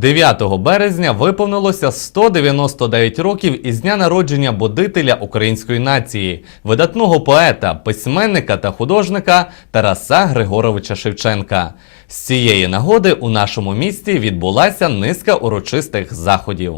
9 березня виповнилося 199 років із дня народження будителя української нації, видатного поета, письменника та художника Тараса Григоровича Шевченка. З цієї нагоди у нашому місті відбулася низка урочистих заходів.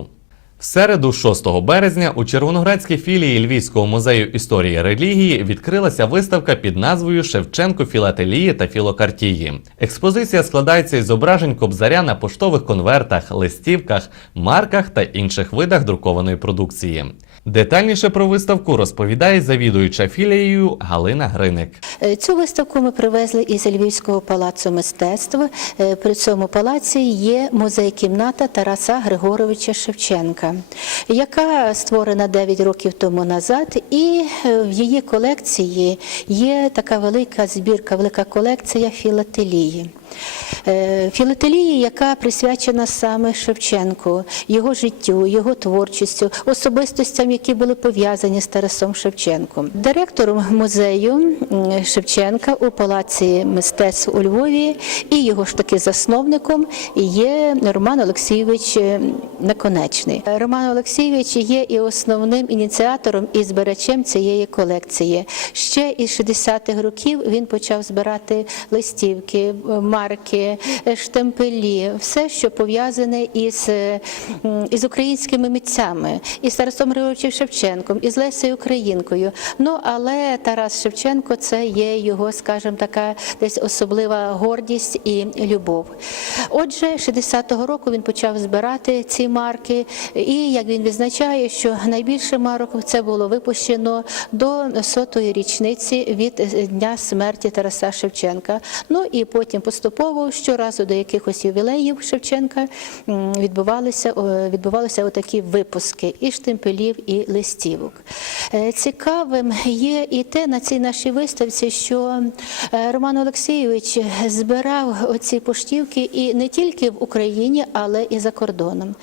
В середу, 6 березня, у Червоноградській філії Львівського музею історії релігії відкрилася виставка під назвою Шевченко філателії та філокартії. Експозиція складається із зображень кобзаря на поштових конвертах, листівках, марках та інших видах друкованої продукції. Детальніше про виставку розповідає завідуюча філією Галина Гриник. Е, Цю виставку ми привезли із Львівського палацу мистецтв. Е, При цьому палаці є музей-кімната Тараса Григоровича Шевченка, яка створена 9 років тому назад, і е, в її колекції є така велика збірка, велика колекція філателії. Е, Філателії, яка присвячена саме Шевченку, його життю, його творчістю, особистостям, які були пов'язані з Тарасом Шевченком. Директором музею Шевченка у Палаці мистецтв у Львові і його ж таки засновником є Роман Олексійович е, Наконечний. Роман Олексійович є і основним ініціатором і збирачем цієї колекції. Ще із 60-х років він почав збирати листівки, е, марки, е, штемпелі, все, що пов'язане із, е, із українськими митцями, із Тарасом Григоровичем Шевченком, із Лесею Українкою. Ну але Тарас Шевченко це є його, скажімо, така десь особлива гордість і любов. Отже, 60-го року він почав збирати ці марки, і як він відзначає, що найбільше марок це було випущено до сотої річниці від е, дня смерті Тараса Шевченка. Ну і потім поступово щоразу до якихось ювілеїв Шевченка відбувалися, відбувалися отакі випуски і штемпелів, і листівок. Е, Цікавим є і те на цій нашій виставці, що е, Роман Олексійович збирав оці поштівки і не тільки в Україні, але і за кордоном.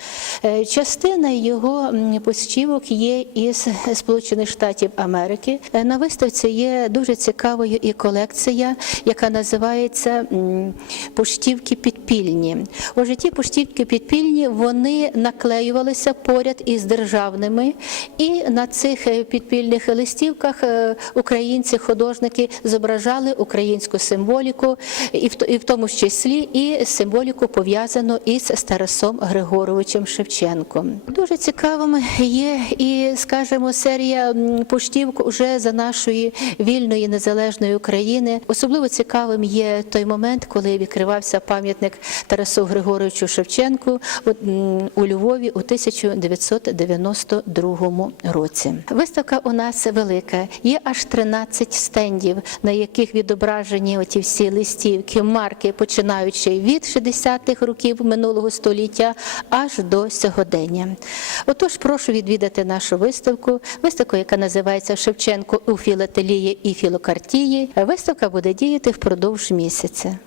Е, Частина його поштівок є із Сполучених Штатів Америки. На виставці є дуже цікавою і колекція, яка називається м, поштівки підпільні. Отже, ті поштівки підпільні вони наклеювалися поряд із державними, і на цих е, підпільних листівках е, українці, художники зображали українську символіку, і в, тому числі і символіку пов'язану із Тарасом Григоровичем Шевченком. Дуже цікавим є і, скажімо, серія поштівок уже за нашої вільної незалежної України. Особливо цікавим є той момент, коли відкривався пам'ятник Тарасу Григоровичу Шевченку у Львові у 1992 році. Виставка у нас велика. Є аж 13 стендів, на яких відображені оті всі листівки, марки, починаючи від 60-х років минулого століття аж до сьогодення. Отож, прошу відвідати нашу виставку, виставку, яка називається Шевченко у філателії і філокартії. Виставка буде діяти впродовж місяця.